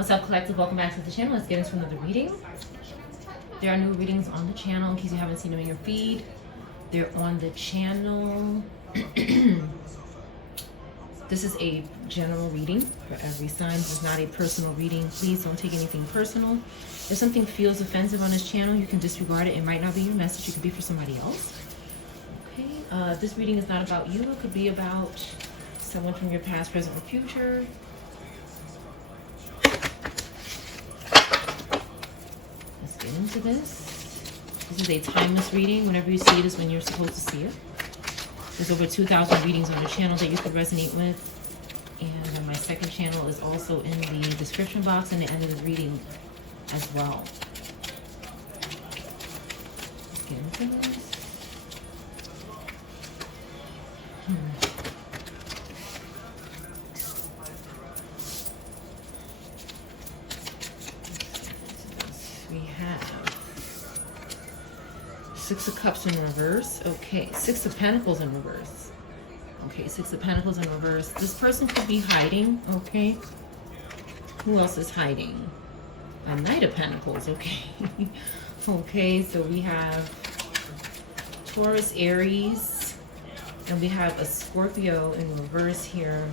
What's up, collective? Welcome back to the channel. Let's get into another reading. There are new readings on the channel in case you haven't seen them in your feed. They're on the channel. This is a general reading for every sign. This is not a personal reading. Please don't take anything personal. If something feels offensive on this channel, you can disregard it. It might not be your message. It could be for somebody else. Okay. This reading is not about you. It could be about someone from your past, present, or future. Let's get into this. This is a timeless reading. Whenever you see it is when you're supposed to see it. There's over 2,000 readings on the channel that you could resonate with. And my second channel is also in the description box and the end of the reading as well. Let's get into this. We have Six of Cups in reverse. Okay, Six of Pentacles in reverse. Okay, Six of Pentacles in reverse. This person could be hiding, okay? Who else is hiding? A Knight of Pentacles, okay. Okay, so we have Taurus, Aries, and we have a Scorpio in reverse here.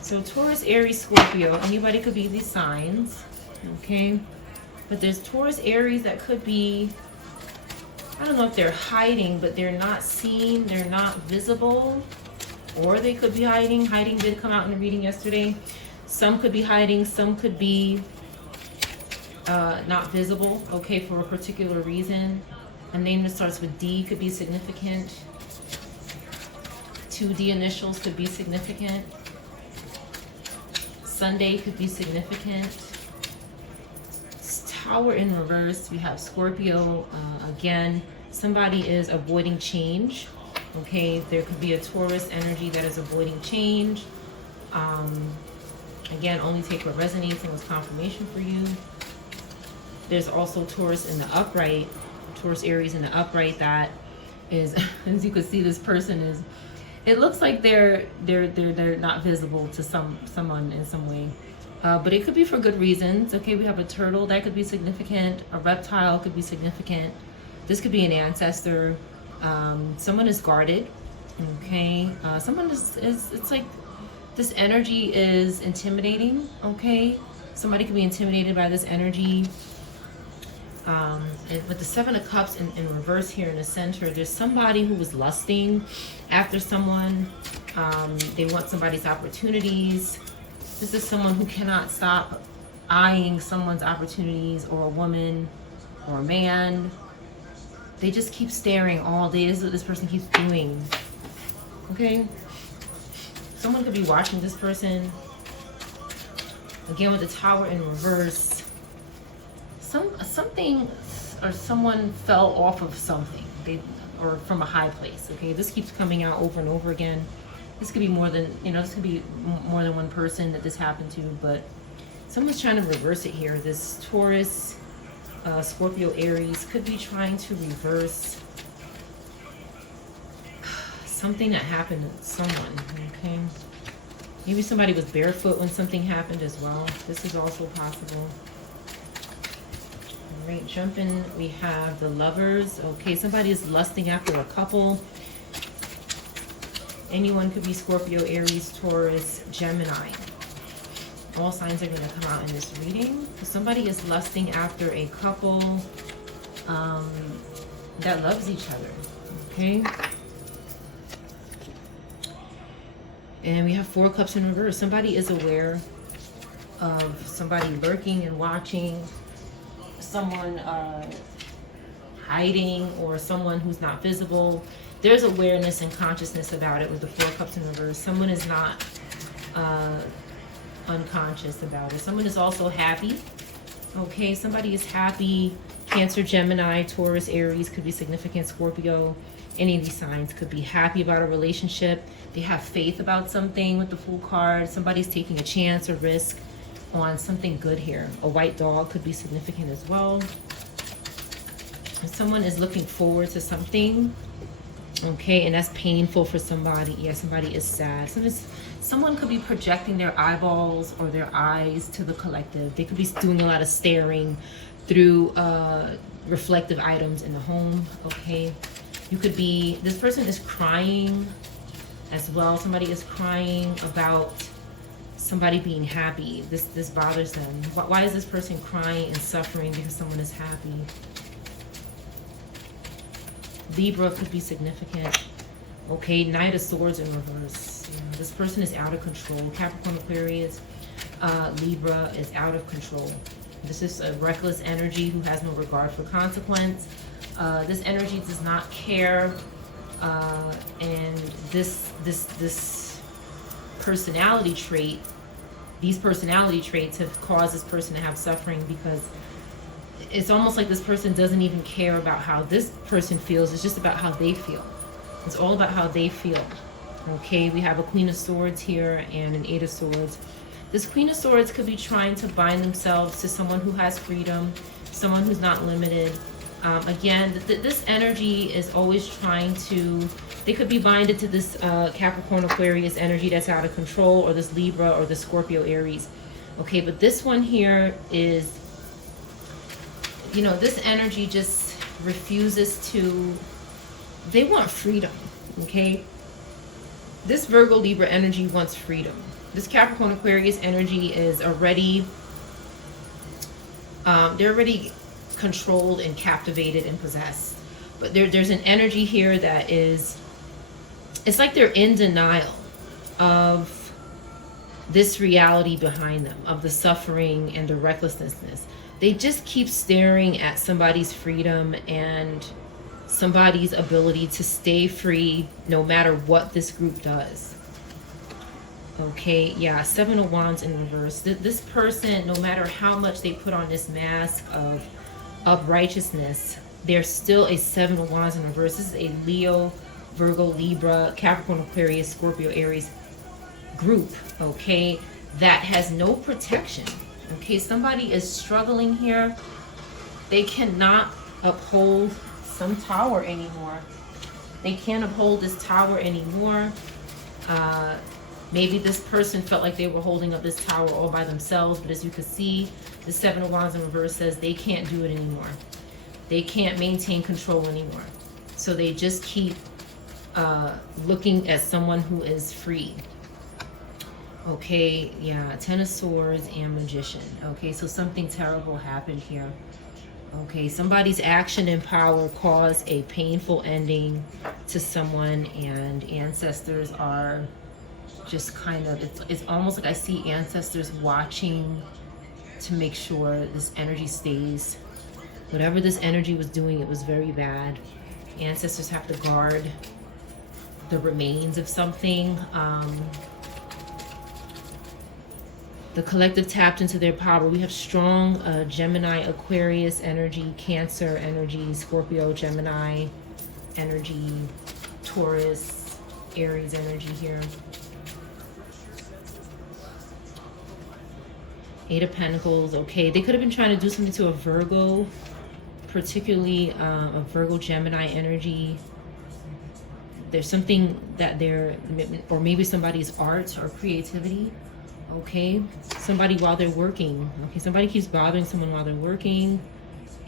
So Taurus, Aries, Scorpio, anybody could be these signs, okay? But there's Taurus, Aries that could be, I don't know if they're hiding, but they're not seen, they're not visible, or they could be hiding. Hiding did come out in the reading yesterday. Some could be hiding, some could be not visible, okay, for a particular reason. A name that starts with D could be significant. 2D initials could be significant. Sunday could be significant. Tower in reverse, we have Scorpio. Again, somebody is avoiding change. Okay, there could be a Taurus energy that is avoiding change. Again, only take what resonates and was confirmation for you. There's also Taurus in the upright, Taurus, Aries in the upright. That is, as you can see, this person is. It looks like they're not visible to someone in some way. But it could be for good reasons. Okay, we have a turtle that could be significant. A reptile could be significant. This could be an ancestor. Someone is guarded. Okay, someone is it's like this energy is intimidating. Okay, somebody could be intimidated by this energy. And with the Seven of Cups in reverse here in the center, there's somebody who was lusting after someone. They want somebody's opportunities. This is someone who cannot stop eyeing someone's opportunities, or a woman or a man. They just keep staring all day. This is what this person keeps doing. Okay? Someone could be watching this person. Again, with the Tower in reverse. Something or someone fell off of something. Or from a high place. Okay? This keeps coming out over and over again. This could be more than, this could be more than one person that this happened to, but someone's trying to reverse it here. This Taurus, Scorpio, Aries could be trying to reverse something that happened to someone, okay? Maybe somebody was barefoot when something happened as well. This is also possible. All right, jumping, we have the Lovers. Okay, somebody is lusting after a couple. Anyone could be Scorpio, Aries, Taurus, Gemini. All signs are going to come out in this reading. Somebody is lusting after a couple that loves each other. Okay. And we have Four of Cups in reverse. Somebody is aware of somebody lurking and watching. Someone hiding, or someone who's not visible. There's awareness and consciousness about it with the Four Cups in reverse. Someone is not unconscious about it. Someone is also happy. Okay, somebody is happy. Cancer, Gemini, Taurus, Aries could be significant. Scorpio, any of these signs could be happy about a relationship. They have faith about something with the Fool card. Somebody's taking a chance or risk on something good here. A white dog could be significant as well. Someone is looking forward to something. Okay, and that's painful for somebody. Yeah, somebody is sad. Someone could be projecting their eyeballs or their eyes to the collective. They could be doing a lot of staring through reflective items in the home, okay? You could be, this person is crying as well. Somebody is crying about somebody being happy. This bothers them. Why is this person crying and suffering because someone is happy? Libra could be significant. Okay, Knight of Swords in reverse. Yeah, this person is out of control. Capricorn, Aquarius, Libra is out of control. This is a reckless energy who has no regard for consequence. This energy does not care, and this personality trait, these personality traits have caused this person to have suffering, because it's almost like this person doesn't even care about how this person feels. It's just about how they feel. It's all about how they feel. Okay, we have a Queen of Swords here and an Eight of Swords. This Queen of Swords could be trying to bind themselves to someone who has freedom, someone who's not limited. Again, this energy is always trying to, they could be binded to this Capricorn, Aquarius energy that's out of control, or this Libra or the Scorpio, Aries. Okay, but this one here is, you know, this energy just refuses to, they want freedom, okay? This Virgo, Libra energy wants freedom. This Capricorn, Aquarius energy is already, they're already controlled and captivated and possessed. But there's an energy here that is, it's like they're in denial of this reality behind them, of the suffering and the recklessness. They just keep staring at somebody's freedom and somebody's ability to stay free no matter what this group does. Okay, yeah, Seven of Wands in reverse. This person, no matter how much they put on this mask of righteousness, there's still a Seven of Wands in reverse. This is a Leo, Virgo, Libra, Capricorn, Aquarius, Scorpio, Aries group, okay, that has no protection. Okay, somebody is struggling here. They cannot uphold some tower anymore. They can't uphold this tower anymore. Maybe this person felt like they were holding up this tower all by themselves, but as you can see, the Seven of Wands in reverse says they can't do it anymore. They can't maintain control anymore. So they just keep looking at someone who is free. Okay, yeah, Ten of Swords and Magician. Okay, so something terrible happened here. Okay, somebody's action and power caused a painful ending to someone, and ancestors are just kind of, it's almost like I see ancestors watching to make sure this energy stays. Whatever this energy was doing, it was very bad. Ancestors have to guard the remains of something. The collective tapped into their power. We have strong Gemini, Aquarius energy, Cancer energy, Scorpio, Gemini energy, Taurus, Aries energy here. Eight of Pentacles. Okay, they could have been trying to do something to a Virgo, particularly a Virgo, Gemini energy. There's something that they're, or maybe somebody's art or creativity. Okay, somebody while they're working. Okay, somebody keeps bothering someone while they're working,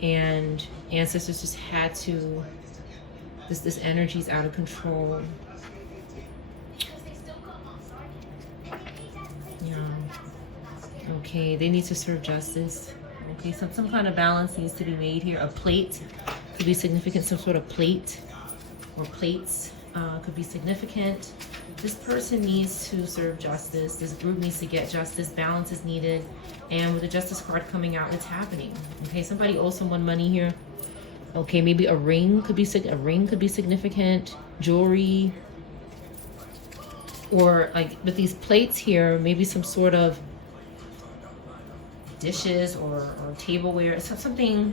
and ancestors just had to, this energy's out of control. Yeah. Okay, they need to serve justice. Okay, some kind of balance needs to be made here. A plate could be significant, some sort of plate or plates could be significant. This person needs to serve justice. This group needs to get justice. Balance is needed. And with the Justice card coming out, it's happening. Okay, somebody owes someone money here. Okay, maybe a ring could be significant. Jewelry. Or like with these plates here, maybe some sort of dishes or tableware, something,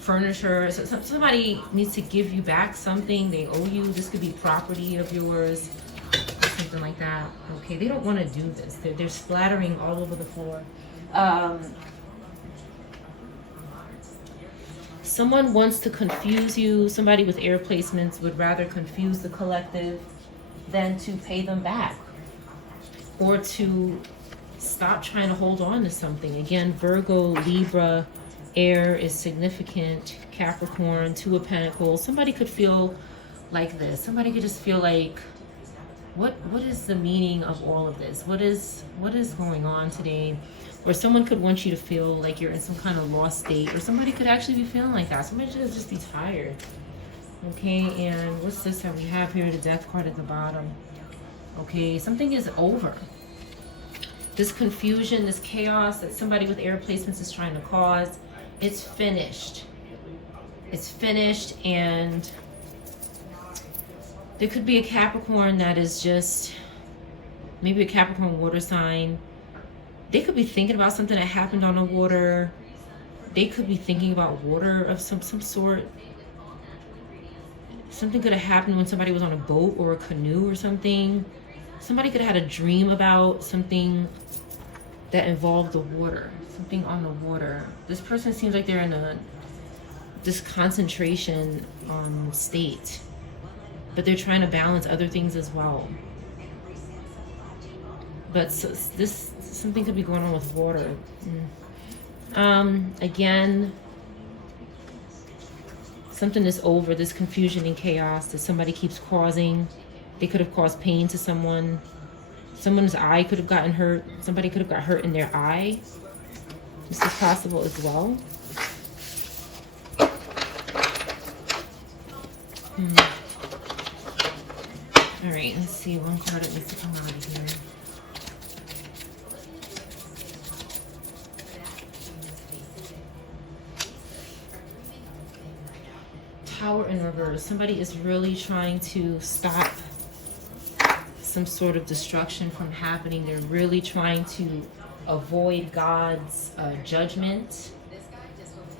furniture. So somebody needs to give you back something they owe you. This could be property of yours, something like that. Okay, they don't want to do this. They're splattering all over the floor. Someone wants to confuse you. Somebody with air placements would rather confuse the collective than to pay them back. or to stop trying to hold on to something. Again, Virgo, Libra, air is significant. Capricorn, Two of Pentacles. Somebody could feel like this. Somebody could just feel like, what is the meaning of all of this? What is going on today? Or someone could want you to feel like you're in some kind of lost state, or somebody could actually be feeling like that. Somebody should just be tired. Okay, and what's this that we have here? The Death card at the bottom. Okay, something is over. This confusion, this chaos that somebody with air placements is trying to cause, it's finished. It's finished, and there could be a Capricorn that is just, maybe a Capricorn water sign. They could be thinking about something that happened on the water. They could be thinking about water of some sort. Something could have happened when somebody was on a boat or a canoe or something. Somebody could have had a dream about something that involved the water, something on the water. This person seems like they're in this concentration state, but they're trying to balance other things as well. But something could be going on with water. Again, something is over, this confusion and chaos that somebody keeps causing. They could have caused pain to someone. Someone's eye could have gotten hurt. Somebody could have got hurt in their eye. This is possible as well. All right, let's see. One card that needs to come out of here. Tower in reverse. Somebody is really trying to stop some sort of destruction from happening. They're really trying to avoid God's judgment.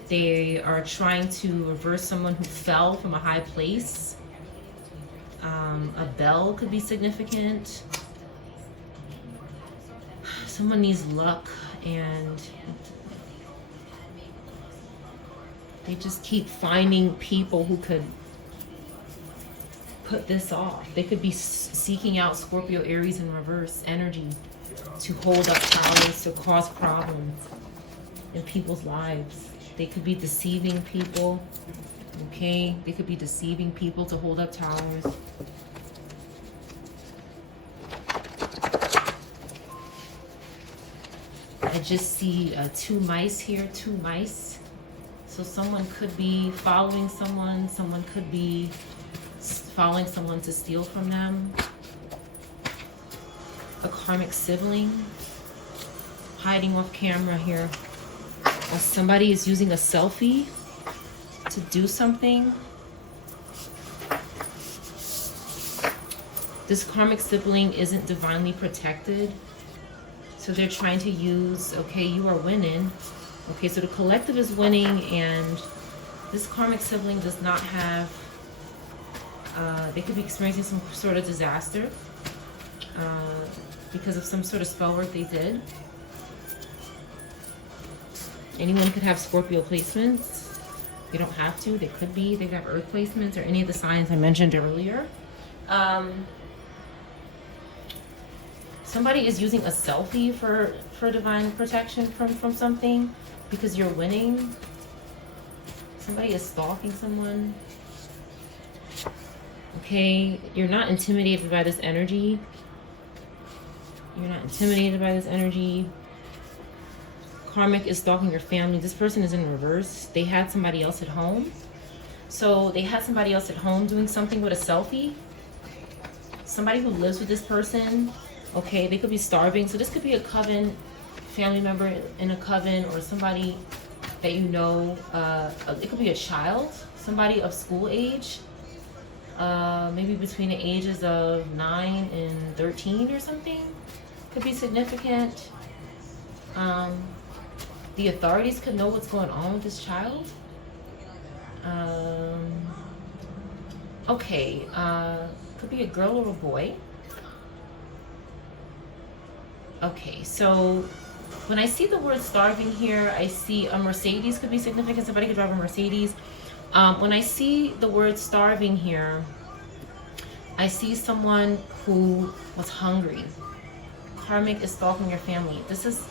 They are trying to reverse someone who fell from a high place. A bell could be significant. Someone needs luck, and they just keep finding people who could put this off. They could be seeking out Scorpio, Aries, and reverse energy to hold up towers, to cause problems in people's lives. They could be deceiving people, okay? They could be deceiving people to hold up towers. I just see 2 mice here, 2 mice. So someone could be following someone. Someone could be following someone to steal from them. A karmic sibling hiding off camera here. Or somebody is using a selfie to do something. This karmic sibling isn't divinely protected. So they're trying to use, okay, you are winning. Okay, so the collective is winning, and this karmic sibling does not have, they could be experiencing some sort of disaster because of some sort of spell work they did. Anyone could have Scorpio placements. They don't have to. They could be. They could have Earth placements or any of the signs I mentioned earlier. Somebody is using a selfie for divine protection from something because you're winning. Somebody is stalking someone. Okay, you're not intimidated by this energy. You're not intimidated by this energy. Karmic is stalking your family. This person is in reverse. They had somebody else at home. So they had somebody else at home doing something with a selfie. Somebody who lives with this person. Okay, they could be starving. So this could be a coven, family member in a coven, or somebody that you know. It could be a child, somebody of school age. Maybe between the ages of 9 and 13 or something. Could be significant. The authorities could know what's going on with this child. Okay, could be a girl or a boy. Okay, so when I see the word starving here, I see a Mercedes could be significant. Somebody could drive a Mercedes. When I see the word starving here, I see someone who was hungry. karmic is stalking your family. This is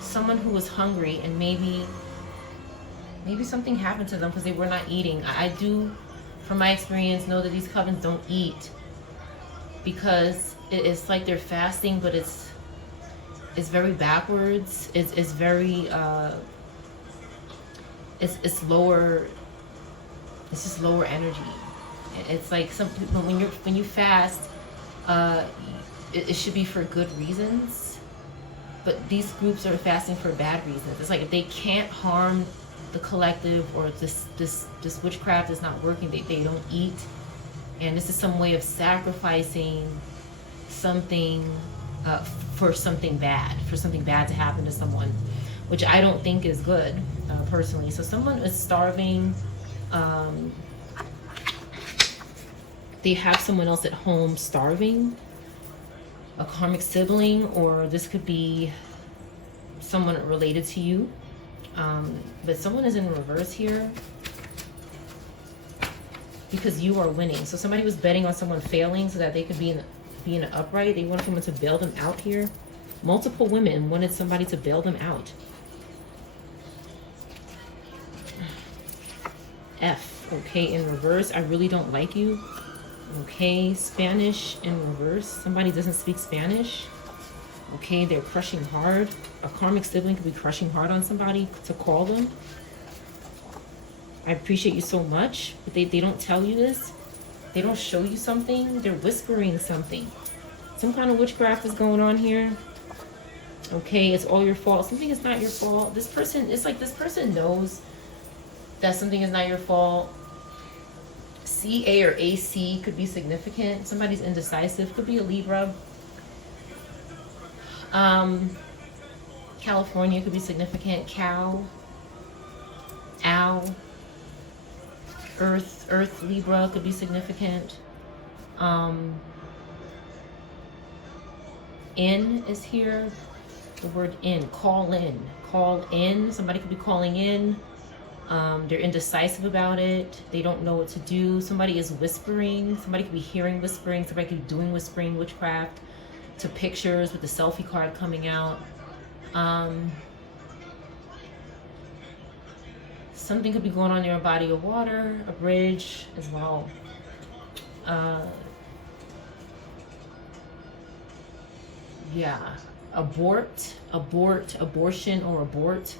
someone who was hungry, and maybe something happened to them because they were not eating. I do, from my experience, know that these covens don't eat because it's like they're fasting, but it's very backwards. It's very it's lower. It's just lower energy. It's like some people, when you fast, it should be for good reasons, but these groups are fasting for bad reasons. It's like if they can't harm the collective, or this witchcraft is not working, they don't eat, and this is some way of sacrificing something for something bad to happen to someone, which I don't think is good, personally. So someone is starving. They have someone else at home starving, a karmic sibling, or this could be someone related to you. But someone is in reverse here because you are winning. So somebody was betting on someone failing so that they could be in an upright. They wanted someone to bail them out here. Multiple women wanted somebody to bail them out. F, okay, in reverse. I really don't like you. Okay, Spanish in reverse. Somebody doesn't speak Spanish. Okay, they're crushing hard. A karmic sibling could be crushing hard on somebody to call them. I appreciate you so much, but they don't tell you this. They don't show you something. They're whispering something. Some kind of witchcraft is going on here. Okay, it's all your fault. Something is not your fault. This person, it's like this person knows that something is not your fault. CA or AC could be significant. Somebody's indecisive. Could be a Libra. California could be significant. Cow. Owl. Earth Libra could be significant. In is here. The word in. Call in. Call in. Somebody could be calling in. They're indecisive about it. They don't know what to do. Somebody is whispering. Somebody could be hearing whispering. Somebody could be doing whispering witchcraft to pictures with the selfie card coming out. Something could be going on near a body of water, a bridge as well. Yeah, abortion or abort.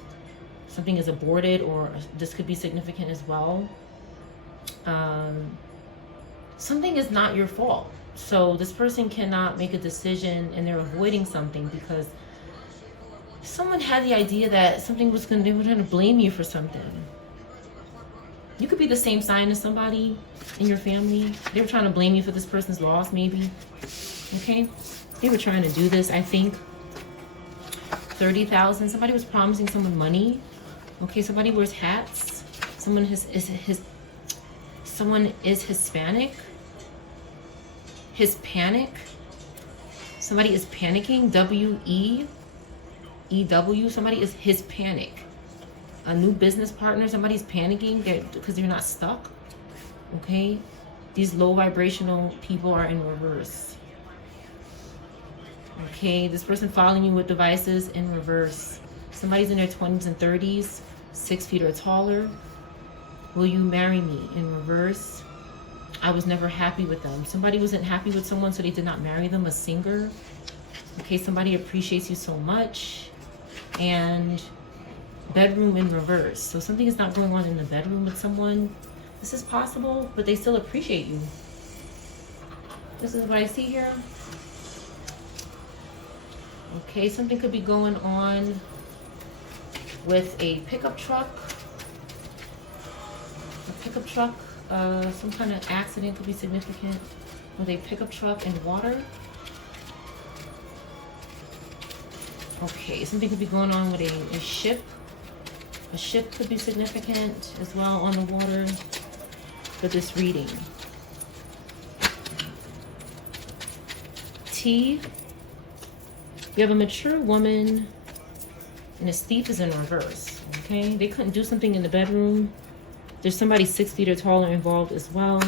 Something is aborted, or this could be significant as well. Something is not your fault. So this person cannot make a decision, and they're avoiding something because someone had the idea that something was they were going to blame you for something. You could be the same sign as somebody in your family. They were trying to blame you for this person's loss, maybe. Okay? They were trying to do this, I think. 30,000. Somebody was promising someone money. Okay, somebody wears hats. Someone is Hispanic. Hispanic. Somebody is panicking. W-E-E-W. Somebody is Hispanic. A new business partner. Somebody's panicking because they're not stuck. Okay? These low vibrational people are in reverse. Okay? This person following you with devices in reverse. Somebody's in their 20s and 30s. 6 feet or taller. Will you marry me? In reverse. I was never happy with them. Somebody wasn't happy with someone, so they did not marry them. A singer. Okay, somebody appreciates you so much. And bedroom in reverse. So something is not going on in the bedroom with someone. This is possible, but they still appreciate you. This is what I see here. Okay, something could be going on with a pickup truck. Some kind of accident could be significant with a pickup truck and water. Okay, something could be going on with a ship. A ship could be significant as well on the water for this reading. T. You have a mature woman, and this thief is in reverse. Okay, they couldn't do something in the bedroom. There's somebody 6 feet or taller involved as well.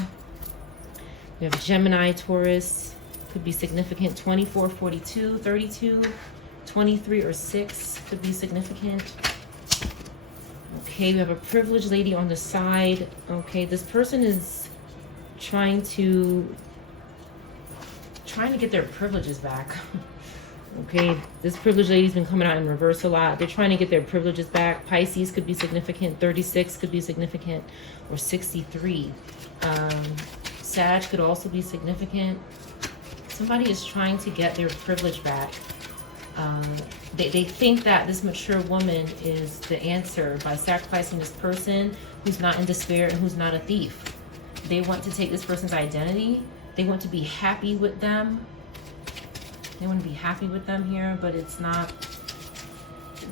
We have Gemini, Taurus, could be significant. 24, 42, 32, 23, or 6 could be significant. Okay, we have a privileged lady on the side. Okay, this person is trying to get their privileges back. Okay, this privileged lady's been coming out in reverse a lot. They're trying to get their privileges back. Pisces could be significant. 36 could be significant, or 63. Sag could also be significant. Somebody is trying to get their privilege back. They think that this mature woman is the answer by sacrificing this person who's not in despair and who's not a thief. They want to take this person's identity. They want to be happy with them. They want to be happy with them here, but it's not.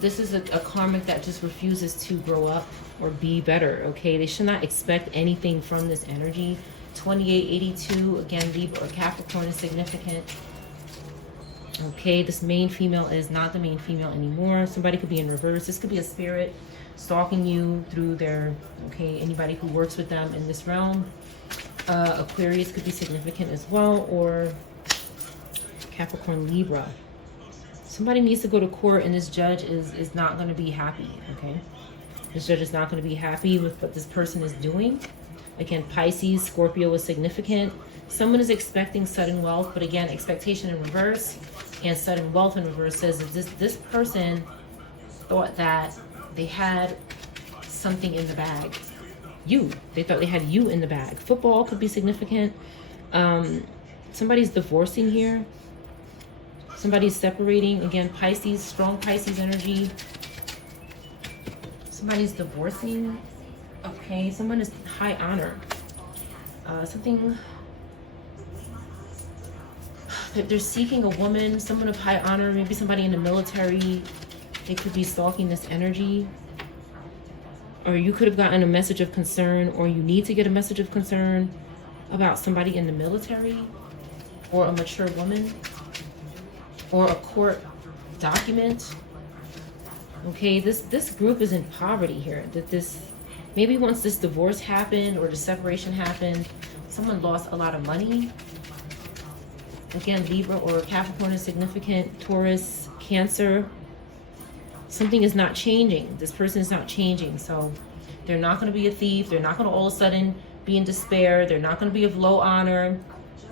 This is a karmic that just refuses to grow up or be better, okay? They should not expect anything from this energy. 2882, again, Libra or Capricorn is significant. Okay, this main female is not the main female anymore. Somebody could be in reverse. This could be a spirit stalking you through their, okay, anybody who works with them in this realm. Aquarius could be significant as well, or Capricorn, Libra. Somebody needs to go to court, and this judge is not going to be happy, okay? This judge is not going to be happy with what this person is doing. Again, Pisces, Scorpio is significant. Someone is expecting sudden wealth, but again, expectation in reverse and sudden wealth in reverse says that this person thought that they had something in the bag. They thought they had you in the bag. Football could be significant. Somebody's divorcing here. Somebody's separating. Again, Pisces, strong Pisces energy. Somebody's divorcing. Okay, someone is high honor. Something. They're seeking a woman, someone of high honor, maybe somebody in the military. They could be stalking this energy. Or you could have gotten a message of concern, or you need to get a message of concern about somebody in the military, or a mature woman, or a court document. Okay, this group is in poverty here. That this, maybe once this divorce happened or the separation happened, someone lost a lot of money. Again, Libra or Capricorn is significant. Taurus, Cancer. Something is not changing. This person is not changing. So they're not going to be a thief. They're not going to all of a sudden be in despair. They're not going to be of low honor.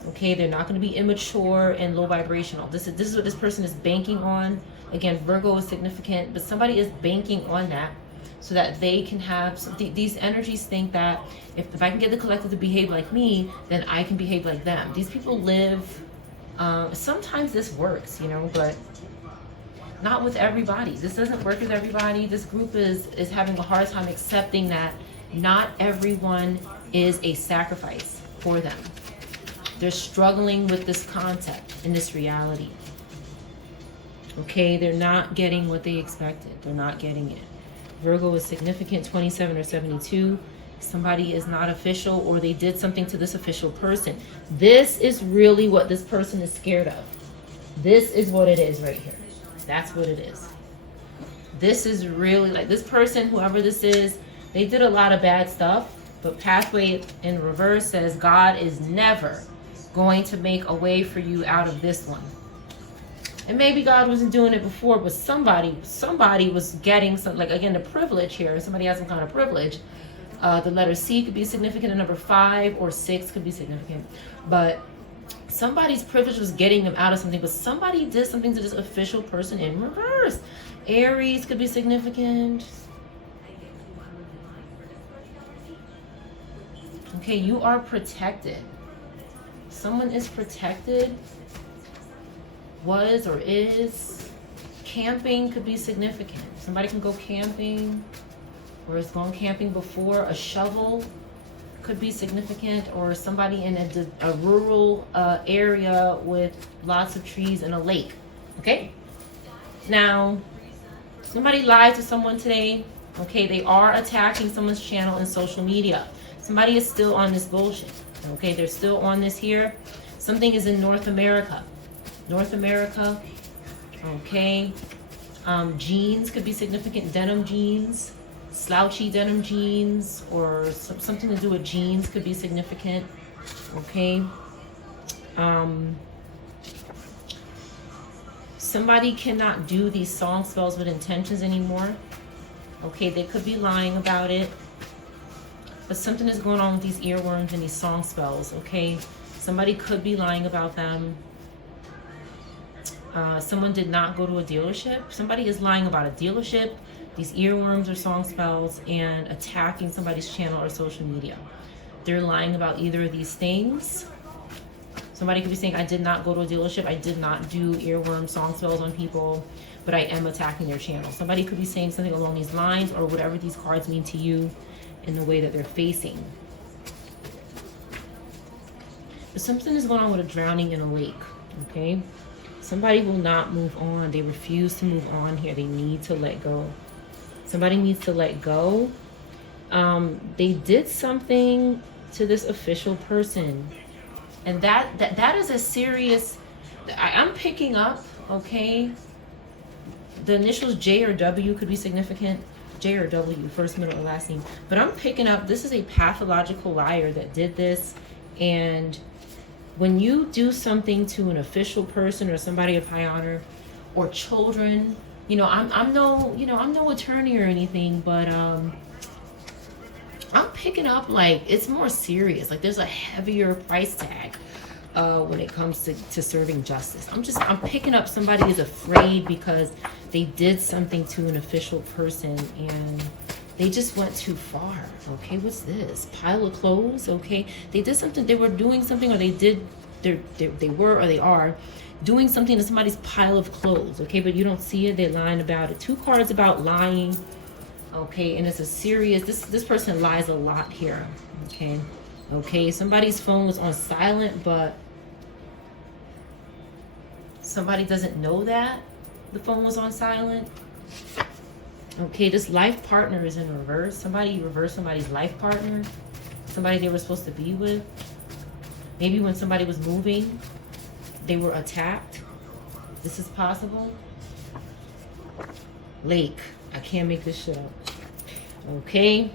Okay, they're not going to be immature and low vibrational. This is what this person is banking on. Again, Virgo is significant, but somebody is banking on that so that they can have, these energies think that if I can get the collective to behave like me, then I can behave like them. These people live, sometimes this works, you know, but not with everybody. This doesn't work with everybody. This group is having a hard time accepting that not everyone is a sacrifice for them. They're struggling with this concept and this reality. Okay, they're not getting what they expected. They're not getting it. Virgo is significant, 27 or 72. Somebody is not official, or they did something to this official person. This is really what this person is scared of. This is what it is right here. That's what it is. This is really like this person, whoever this is, they did a lot of bad stuff, but pathway in reverse says God is never going to make a way for you out of this one. And maybe God wasn't doing it before, but somebody was getting some, like again, the privilege here. Somebody has some kind of privilege. The letter C could be significant, and number 5 or 6 could be significant. But somebody's privilege was getting them out of something, but somebody did something to this official person in reverse. Aries could be significant. Okay, you are protected. Someone is protected. Was or is. Camping could be significant. Somebody can go camping or has gone camping before. A shovel could be significant, or somebody in a rural area with lots of trees and a lake. Okay? Now, somebody lied to someone today. Okay, they are attacking someone's channel in social media. Somebody is still on this bullshit. Okay, they're still on this here. Something is in North America. North America. Okay. Jeans could be significant. Denim jeans. Slouchy denim jeans, or something to do with jeans could be significant. Okay. Somebody cannot do these song spells with intentions anymore. Okay, they could be lying about it. But something is going on with these earworms and these song spells, okay? Somebody could be lying about them. Someone did not go to a dealership. Somebody is lying about a dealership, these earworms or song spells, and attacking somebody's channel or social media. They're lying about either of these things. Somebody could be saying, I did not go to a dealership. I did not do earworm song spells on people, but I am attacking their channel. Somebody could be saying something along these lines, or whatever these cards mean to you in the way that they're facing. But something is going on with a drowning in a lake, okay? Somebody will not move on. They refuse to move on here. They need to let go. Somebody needs to let go. They did something to this official person. And that is a serious... I'm picking up, okay? The initials J or W could be significant. J or W, first, middle, or last name. But I'm picking up, this is a pathological liar that did this. And when you do something to an official person or somebody of high honor or children, you know, I'm no attorney or anything, but I'm picking up like it's more serious. Like there's a heavier price tag when it comes to serving justice. I'm picking up somebody is afraid because they did something to an official person and they just went too far. Okay, what's this? Pile of clothes. Okay, they did something. They were doing something, or they were or they are doing something to somebody's pile of clothes. Okay, but you don't see it. They're lying about it. 2 cards about lying. Okay, and it's a serious. This person lies a lot here. Okay, somebody's phone was on silent, but somebody doesn't know that the phone was on silent. Okay, this life partner is in reverse. Somebody reversed somebody's life partner, somebody they were supposed to be with. Maybe when somebody was moving, they were attacked. This is possible. Lake. I can't make this shit up. Okay.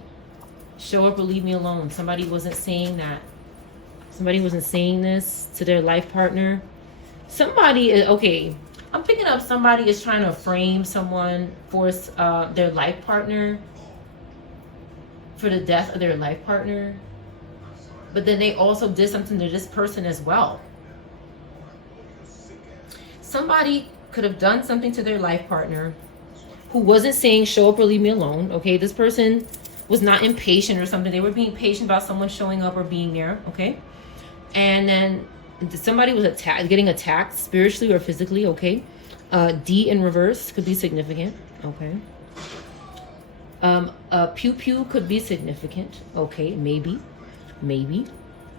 Show up or leave me alone. Somebody wasn't saying that. Somebody wasn't saying this to their life partner. Somebody is, okay, I'm picking up somebody is trying to frame someone for their life partner, for the death of their life partner. But then they also did something to this person as well. Somebody could have done something to their life partner who wasn't saying show up or leave me alone. Okay, this person was not impatient or something. They were being patient about someone showing up or being there. Okay, and then somebody was getting attacked spiritually or physically. Okay, D in reverse could be significant. Okay, pew pew could be significant. Okay, maybe.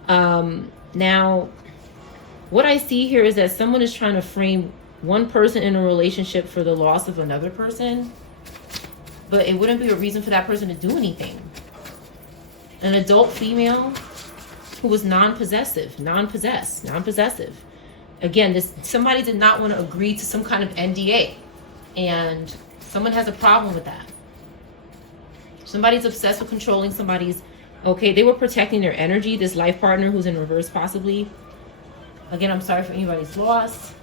Now, what I see here is that someone is trying to frame one person in a relationship for the loss of another person, but it wouldn't be a reason for that person to do anything. An adult female who was non-possessive. Again, somebody did not want to agree to some kind of NDA, and someone has a problem with that. Somebody's obsessed with controlling somebody's. Okay, they were protecting their energy. This life partner who's in reverse, possibly. Again, I'm sorry for anybody's loss.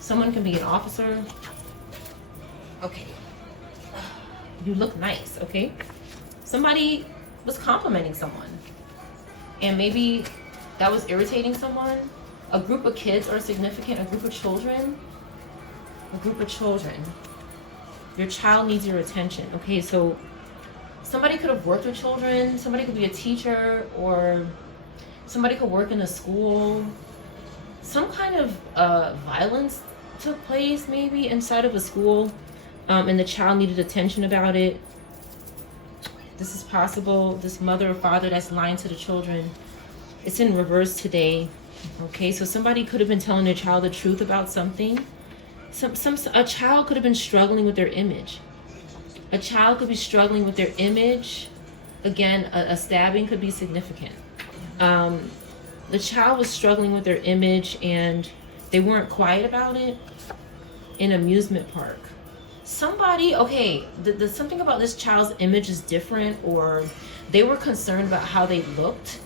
Someone can be an officer. Okay. You look nice, okay? Somebody was complimenting someone. And maybe that was irritating someone. A group of kids are significant. A group of children. Your child needs your attention. Okay, so somebody could have worked with children. Somebody could be a teacher, or somebody could work in a school. Some kind of violence took place maybe inside of a school, and the child needed attention about it. This is possible. This mother or father that's lying to the children. It's in reverse today. Okay, so somebody could have been telling their child the truth about something. A child could have been struggling with their image. A child could be struggling with their image. Again, a stabbing could be significant. The child was struggling with their image and they weren't quiet about it. In an amusement park. Somebody, okay, the something about this child's image is different, or they were concerned about how they looked.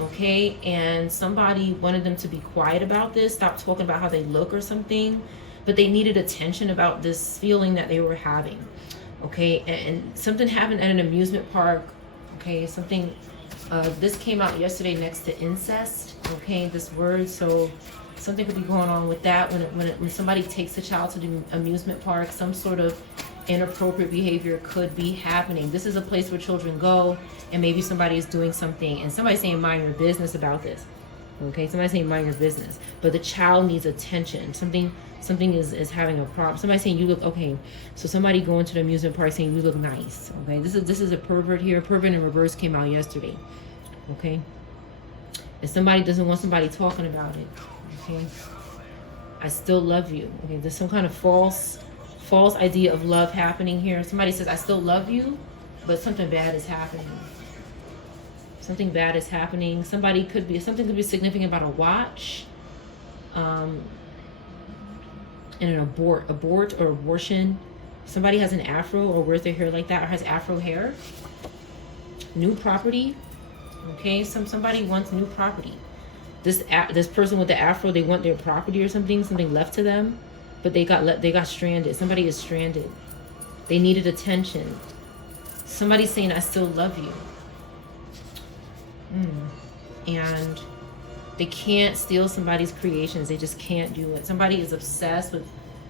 Okay, and somebody wanted them to be quiet about this, stop talking about how they look or something. but they needed attention about this feeling that they were having. Okay, and something happened at an amusement park. Okay, something, this came out yesterday next to incest. Okay, this word, so something could be going on with that when somebody takes a child to the amusement park. Some sort of inappropriate behavior could be happening. This is a place where children go, and maybe somebody is doing something, and somebody's saying mind your business about this. Okay, somebody's saying mind your business, but the child needs attention. Something is having a problem. Somebody saying you look okay. So somebody going to the amusement park saying you look nice. Okay, this is a pervert here. Pervert in reverse came out yesterday. Okay, if somebody doesn't want somebody talking about it. Okay, I still love you. Okay, there's some kind of false idea of love happening here. Somebody says I still love you, but something bad is happening. Something bad is happening. Something could be significant about a watch. And an abort or abortion. Somebody has an afro or wears their hair like that or has afro hair. New property. Okay, somebody wants new property. This person with the afro, they want their property or something left to them, but they got stranded. Somebody is stranded. They needed attention. Somebody's saying I still love you. And they can't steal somebody's creations. They just can't do it. Somebody is obsessed with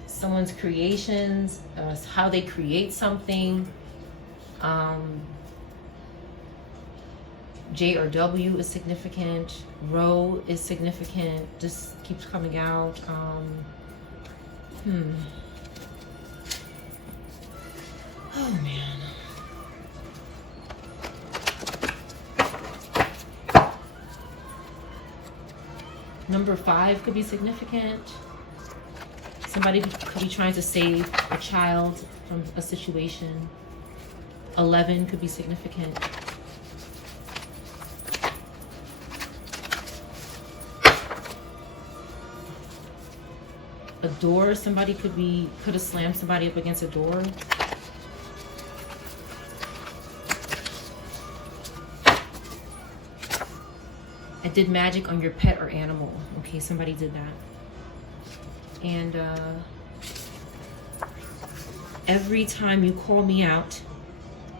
someone's creations, how they create something. J or W is significant. Row is significant. Just keeps coming out. Oh man. Number 5 could be significant. Somebody could be trying to save a child from a situation. 11 could be significant. A door, somebody could have slammed somebody up against a door. I did magic on your pet or animal. Okay, somebody did that. And every time you call me out,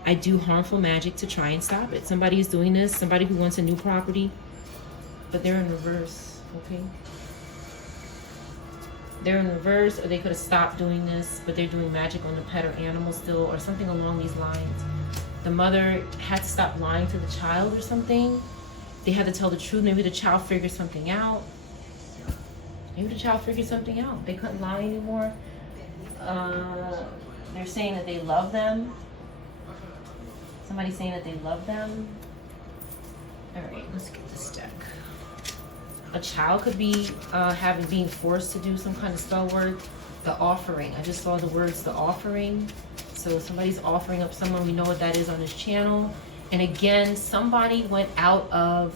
I do harmful magic to try and stop it. Somebody is doing this, somebody who wants a new property, but they're in reverse, okay? They're in reverse, or they could have stopped doing this, but they're doing magic on the pet or animal still, or something along these lines. The mother had to stop lying to the child or something. They had to tell the truth. Maybe the child figured something out. Maybe the child figured something out. They couldn't lie anymore. They're saying that they love them. Somebody's saying that they love them. All right, let's get this deck. A child could be being forced to do some kind of spell work. The offering. I just saw the words, the offering. So somebody's offering up someone. We know what that is on this channel. And again, somebody went out of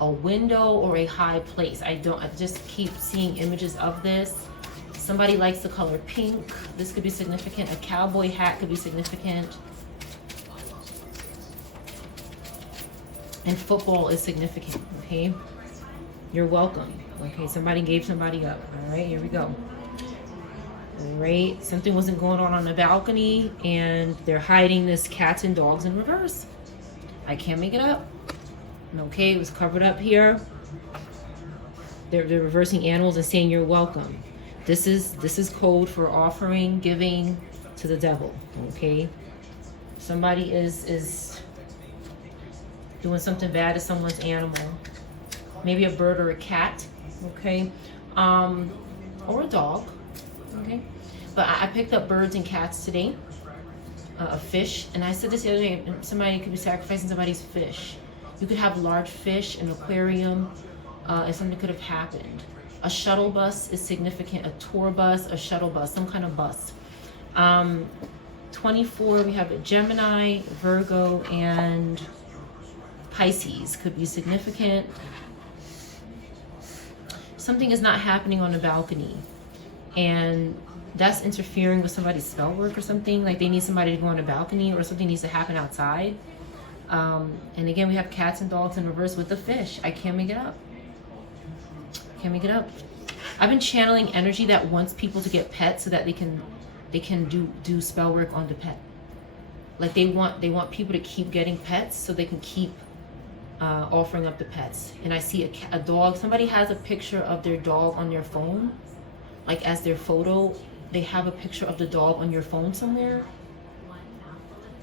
a window or a high place. I just keep seeing images of this. Somebody likes the color pink. This could be significant. A cowboy hat could be significant. And football is significant, okay? You're welcome. Okay, somebody gave somebody up. All right, here we go. All right, something wasn't going on the balcony, and they're hiding this cats and dogs in reverse. I can't make it up. Okay, it was covered up here. They're reversing animals and saying you're welcome. This is code for offering, giving to the devil. Okay, somebody is doing something bad to someone's animal. Maybe a bird or a cat. Okay, or a dog. Okay, but I picked up birds and cats today. A fish, and I said this the other day, somebody could be sacrificing somebody's fish. You could have large fish, an aquarium, and something could have happened. A shuttle bus is significant, a tour bus, a shuttle bus, some kind of bus. 24, we have a Gemini, Virgo, and Pisces could be significant. Something is not happening on the balcony, and that's interfering with somebody's spell work or something. Like they need somebody to go on the balcony, or something needs to happen outside. And again, we have cats and dogs in reverse with the fish. I can't make it up. Can't make it up. I've been channeling energy that wants people to get pets so that they can do spell work on the pet. Like they want people to keep getting pets so they can keep offering up the pets. And I see a dog. Somebody has a picture of their dog on their phone, like as their photo. They have a picture of the dog on your phone somewhere.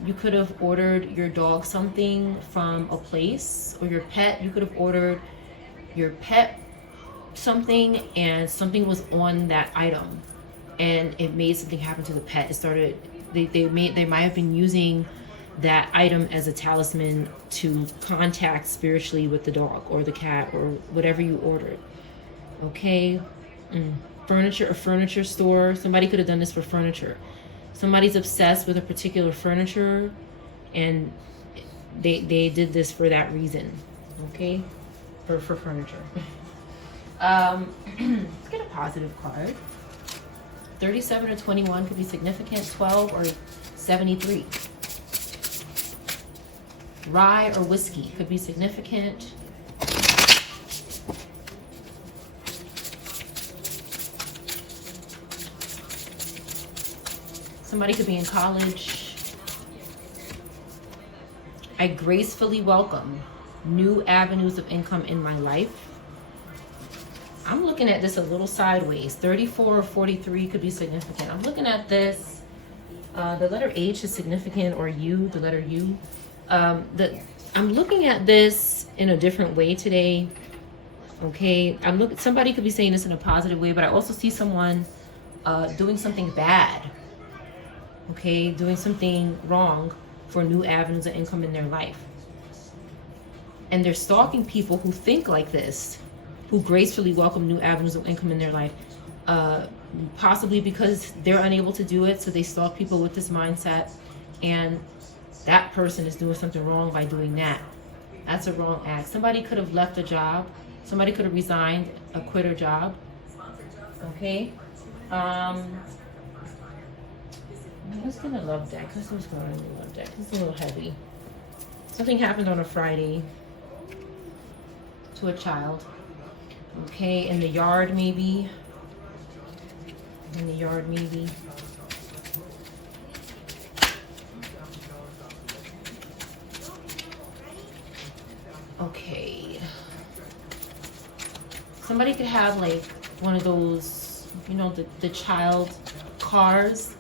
You could have ordered your dog something from a place, or your pet. You could have ordered your pet something, and something was on that item, and it made something happen to the pet. It started. They might have been using that item as a talisman to contact spiritually with the dog or the cat or whatever you ordered. Okay. Furniture, a furniture store. Somebody could have done this for furniture. Somebody's obsessed with a particular furniture, and they did this for that reason. Okay, for furniture. Let's get a positive card. 37 or 21 could be significant. 12 or 73. Rye or whiskey could be significant. Somebody could be in college. I gracefully welcome new avenues of income in my life. I'm looking at this a little sideways. 34 or 43 could be significant. I'm looking at this. The letter H is significant, or U, the letter U. I'm looking at this in a different way today. Okay, somebody could be saying this in a positive way, but I also see someone doing something bad. Okay, doing something wrong for new avenues of income in their life. And they're stalking people who think like this, who gracefully welcome new avenues of income in their life. Possibly because they're unable to do it, so they stalk people with this mindset, and that person is doing something wrong by doing that. That's a wrong act. Somebody could have left a job. Somebody could have resigned, quit a job. Okay? Let's get a love deck. Let's what's going on in the love deck. It's a little heavy. Something happened on a Friday to a child. Okay, in the yard maybe. In the yard maybe. Okay. Somebody could have like one of those, you know, the child cars.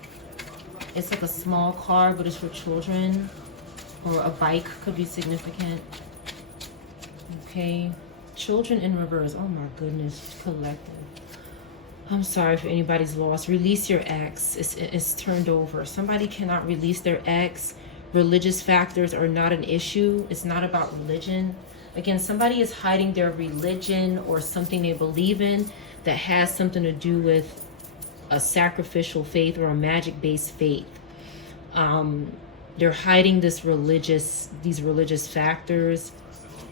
It's like a small car, but it's for children. Or a bike could be significant. Okay. Children in reverse. Oh my goodness. Collective. I'm sorry for anybody's loss. Release your ex. It's turned over. Somebody cannot release their ex. Religious factors are not an issue. It's not about religion. Again, somebody is hiding their religion or something they believe in that has something to do with a sacrificial faith or a magic-based faith. They're hiding these religious factors,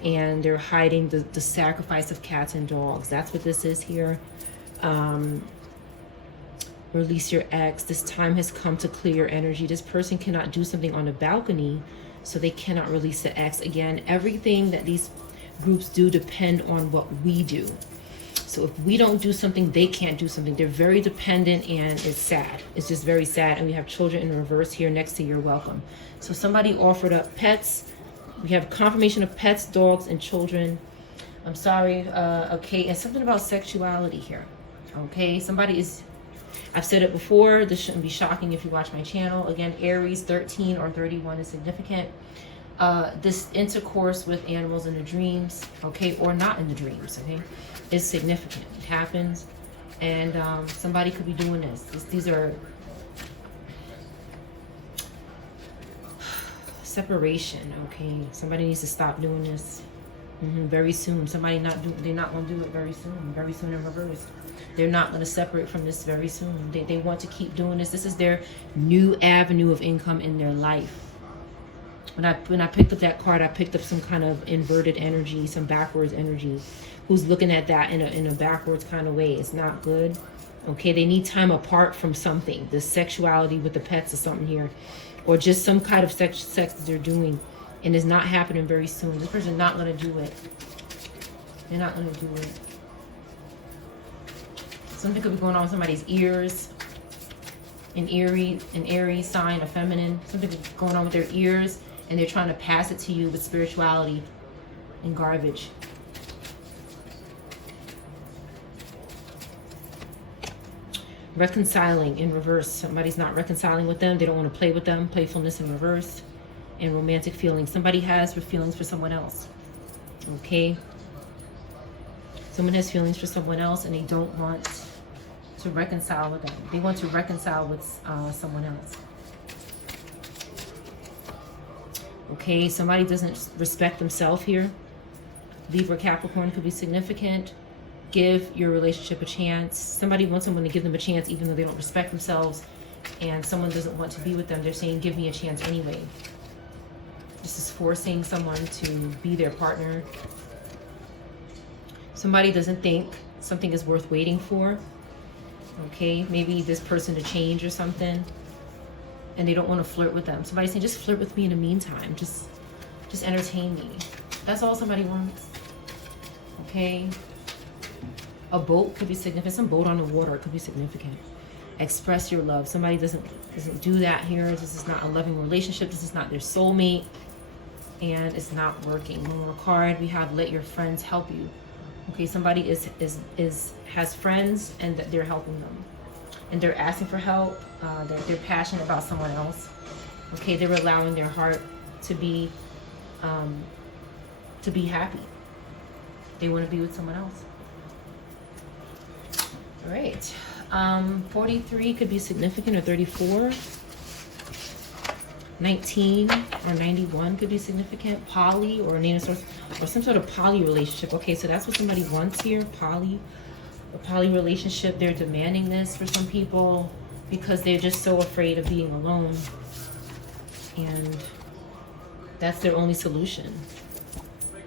and they're hiding the sacrifice of cats and dogs. That's what this is here. Release your ex. This time has come to clear your energy. This person cannot do something on the balcony, so they cannot release the ex. Again, everything that these groups do depend on what we do. So if we don't do something, they can't do something. They're very dependent, and it's sad. It's just very sad. And we have children in reverse here next to your welcome. So somebody offered up pets. We have confirmation of pets, dogs, and children. I'm sorry. Okay, and something about sexuality here. Okay, I've said it before. This shouldn't be shocking if you watch my channel. Again, Aries 13 or 31 is significant. This intercourse with animals in the dreams, okay, or not in the dreams, okay, is significant. It happens, and somebody could be doing this. These are separation, okay. Somebody needs to stop doing this very soon. They're not going to do it very soon in reverse. They're not going to separate from this very soon. They want to keep doing this. This is their new avenue of income in their life. When I picked up that card, I picked up some kind of inverted energy, some backwards energy. Who's looking at that in a backwards kind of way? It's not good. Okay, they need time apart from something. The sexuality with the pets or something here. Or just some kind of sex that they're doing. And it's not happening very soon. This person's not going to do it. They're not going to do it. Something could be going on with somebody's ears. An Aries sign, a feminine. Something could be going on with their ears, and they're trying to pass it to you with spirituality and garbage. Reconciling in reverse. Somebody's not reconciling with them. They don't want to play with them. Playfulness in reverse. And romantic feelings. Somebody has feelings for someone else. Okay? Someone has feelings for someone else and they don't want to reconcile with them. They want to reconcile with someone else. Okay? Somebody doesn't respect themselves here. Libra, Capricorn could be significant. Give your relationship a chance. Somebody wants someone to give them a chance even though they don't respect themselves, and someone doesn't want to be with them. They're saying, give me a chance anyway. This is forcing someone to be their partner. Somebody doesn't think something is worth waiting for. Okay, maybe this person to change or something, and they don't want to flirt with them. Somebody's saying, just flirt with me in the meantime. Just entertain me. That's all somebody wants. Okay. A boat could be significant. Some boat on the water could be significant. Express your love. Somebody doesn't do that here. This is not a loving relationship. This is not their soulmate, and it's not working. One more card. We have let your friends help you. Okay, somebody has friends and they're helping them, and they're asking for help. They're passionate about someone else. Okay, they're allowing their heart to be happy. They want to be with someone else. All right, 43 could be significant, or 34. 19 or 91 could be significant. Poly or native source, or some sort of poly relationship. Okay, so that's what somebody wants here. A poly relationship. They're demanding this for some people because they're just so afraid of being alone, and that's their only solution.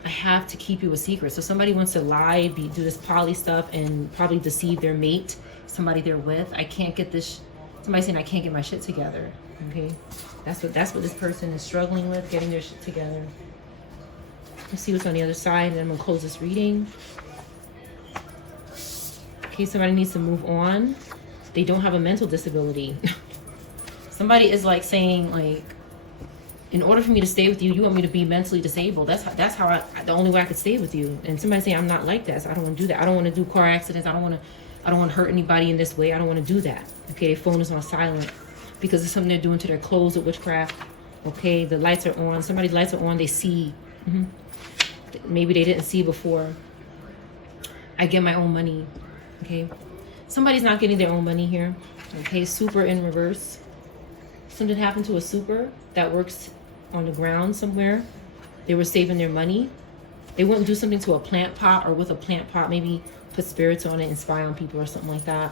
I have to keep you a secret. So somebody wants to lie, do this poly stuff, and probably deceive their mate, somebody they're with. I can't get this. Somebody saying I can't get my shit together. Okay, that's what this person is struggling with, getting their shit together. Let's see what's on the other side, and then I'm gonna close this reading. Okay, somebody needs to move on. They don't have a mental disability. Somebody is like saying, like, in order for me to stay with you, you want me to be mentally disabled. That's how the only way I could stay with you. And somebody saying, I'm not like that. So I don't want to do that. I don't want to do car accidents. I don't want to hurt anybody in this way. I don't want to do that. Okay, their phone is on silent because it's something they're doing to their clothes with witchcraft. Okay, the lights are on. Somebody's lights are on. They see. Maybe they didn't see before. I get my own money. Okay, somebody's not getting their own money here. Okay, super in reverse. Something happened to a super that works on the ground somewhere. They were saving their money. They wouldn't do something to a plant pot, or with a plant pot, maybe put spirits on it and spy on people or something like that,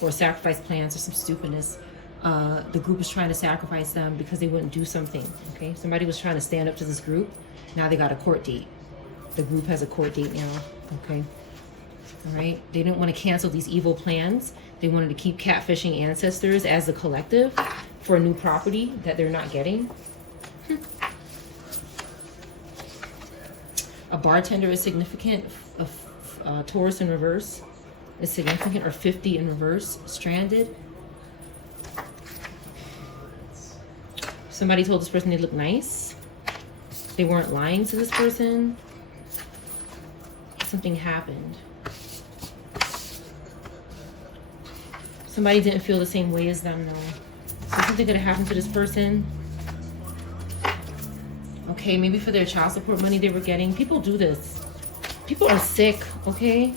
or sacrifice plants or some stupidness. The group was trying to sacrifice them because they wouldn't do something. Okay, somebody was trying to stand up to this group. Now they got a court date. The group has a court date now. Okay, all right. They didn't want to cancel these evil plans. They wanted to keep catfishing ancestors as a collective for a new property that they're not getting. A bartender is significant. Taurus in reverse is significant, or 50 in reverse. Stranded. Somebody told this person they look nice. They weren't lying to this person. Something happened. Somebody didn't feel the same way as them, though. So something could have happened to this person. Okay, maybe for their child support money they were getting. People do this. People are sick, okay?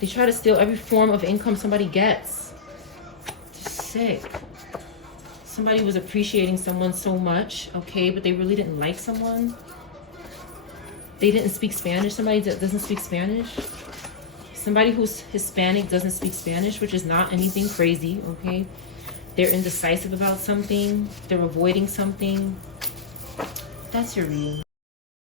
They try to steal every form of income somebody gets. They're sick. Somebody was appreciating someone so much, okay, but they really didn't like someone. They didn't speak Spanish. Somebody that doesn't speak Spanish. Somebody who's Hispanic doesn't speak Spanish, which is not anything crazy, okay? They're indecisive about something. They're avoiding something. That's your reading.